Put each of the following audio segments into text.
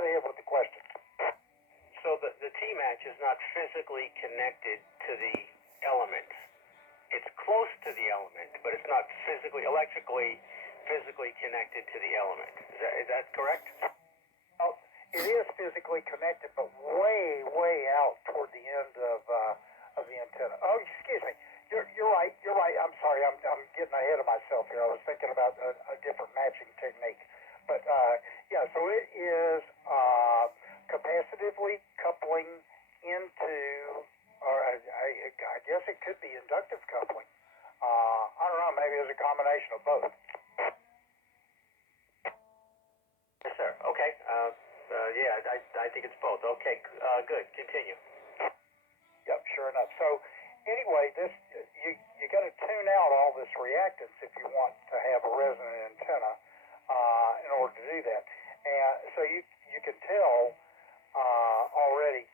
right ahead with the question. So the T-match is not physically connected to the element. It's close to the element, but it's not physically connected to the element. Is that correct? Well, it is physically connected, but way out toward the end of the antenna. Oh, excuse me. You're right. I'm sorry. I'm getting ahead of myself here. I was thinking about a different matching technique. But yeah, so it is capacitively coupling into, or I guess it could be inductive coupling. I don't know. Maybe it's a combination of both. Yes, sir. Okay. Yeah, I think it's both. Okay. Good. Continue. Yep, sure enough. So anyway, this you got to tune out all this reactance if you want to have a resonant antenna in order to do that. And so you can tell already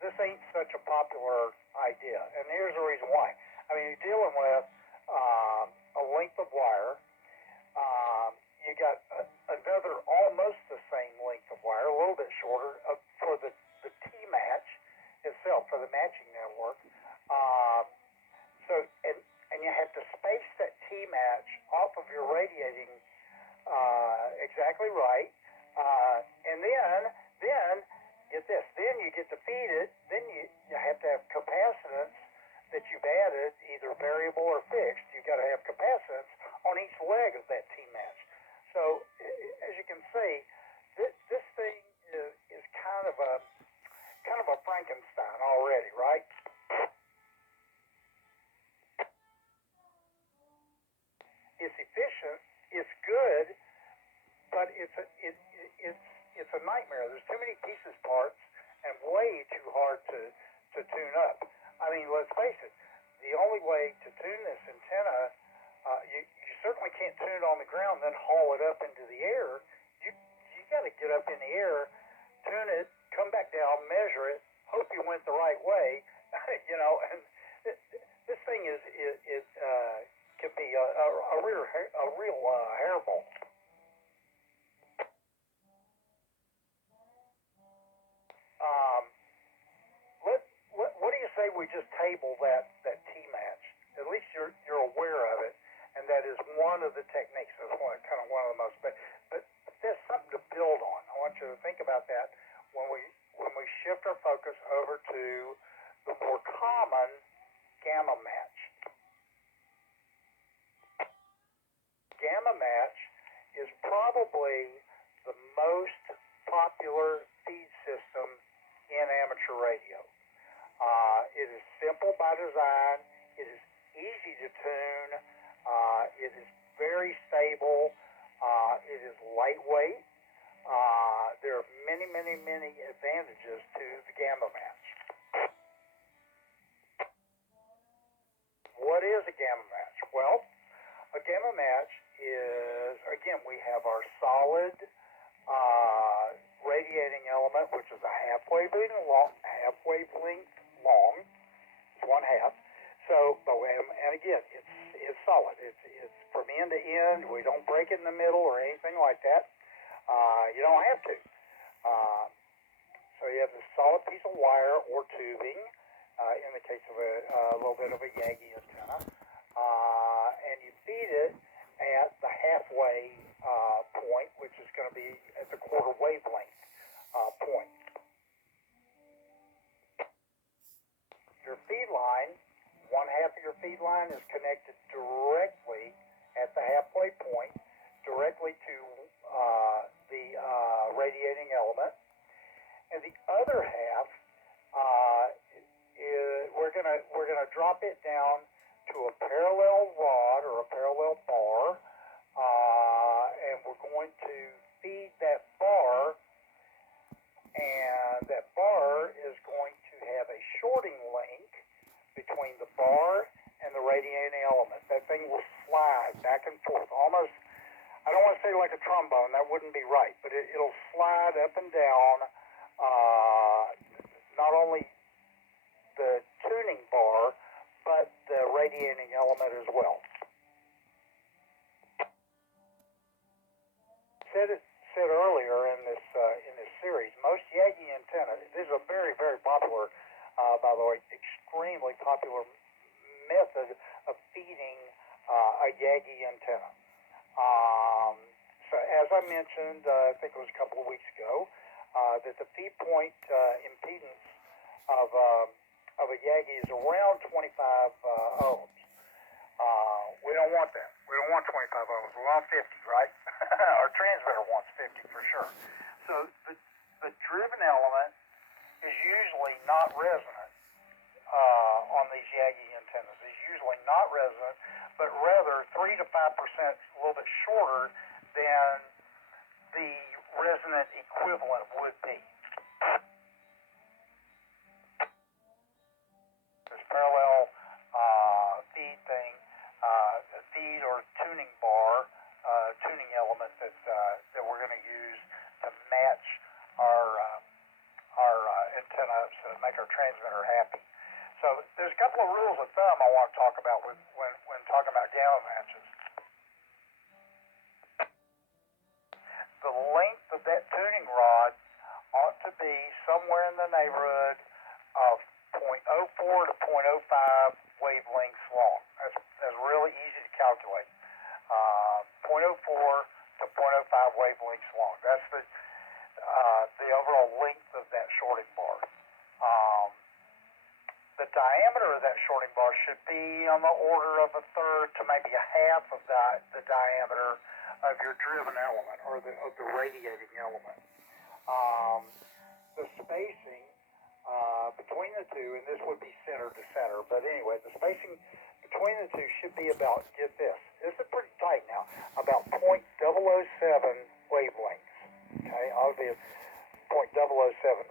this ain't such a popular idea, and here's the reason why. I mean, you're dealing with a length of wire. You got another almost the same length of wire, a little bit shorter for the T-match itself, for the matching network. So and you have to space that T-match off of your radiating exactly right. And then get this, then you get to feed it, then you have to have capacitance that you've added, either variable or fixed. You've got to have capacitance on each leg of that T-match. So as you can see, this thing is kind of a Frankenstein already, right? It's efficient, it's good, but it's a nightmare. There's too many pieces, parts, and way too hard to tune up. I mean, let's face it, the only way to tune this antenna, you certainly can't tune it on the ground, then haul it up into the air. You got to get up in the air, tune it, come back down, measure it, hope you went the right way, and this thing can be a real hairball. What do you say we just table that T-match? At least you're aware of it, and that is one of the techniques. That's one of the most. But there's something to build on. I want you to think about that when we shift our focus over to the more common gamma match. Gamma match is probably the most popular feed system in amateur radio. It is simple by design. It is easy to tune. It is very stable. It is lightweight. There are many advantages to the gamma match. What is a gamma match? Well, a gamma match is, again, we have our solid radiating element, which is a half wavelength long. It's one half. So, and again, it's solid. It's from end to end. We don't break it in the middle or anything like that. You don't have to. So you have this solid piece of wire or tubing, in the case of a little bit of a Yagi antenna, and you feed it at the halfway point, which is going to be at the quarter wavelength point. Your feed line, one half of your feed line is connected directly at the halfway point, directly to the radiating element, and the other half is we're gonna drop it down to a parallel rod or a parallel bar, and we're going to feed that bar, and that bar is going to have a shorting link between the bar and the radiating element. That thing will slide back and forth, almost, I don't want to say like a trombone, that wouldn't be right, but it'll slide up and down, not only the tuning bar, but the radiating element as well. said earlier in this series, most Yagi antenna. This is a very, very popular, by the way, extremely popular method of feeding a Yagi antenna. So as I mentioned, I think it was a couple of weeks ago, that the feed point impedance of a Yagi is around 25 ohms. We don't want that. We don't want 25 ohms. We want 50, right? Our transmitter wants 50 for sure. So the driven element is usually not resonant on these Yagi antennas. It's usually not resonant, but rather 3 to 5%, a little bit shorter than the resonant equivalent would be. This parallel feed thing, the feed or tuning bar, tuning element that we're going to use to match our antenna to make our transmitter happy. So there's a couple of rules of thumb I want to talk about when talking about gamma matches. The length of that tuning rod ought to be somewhere in the neighborhood of 0.04 to 0.05 wavelengths long. That's really easy to calculate. 0.04 to 0.05 wavelengths long. That's the overall length of that shorting bar. The diameter of that shorting bar should be on the order of a third to maybe a half of the diameter of your driven element or of the radiating element. The spacing between the two, and this would be center to center, but anyway, the spacing between the two should be about, get this is pretty tight now, about 0.007 wavelengths. Okay, I'll be 0.007.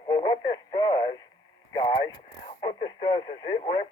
Well, what this does, guys, is it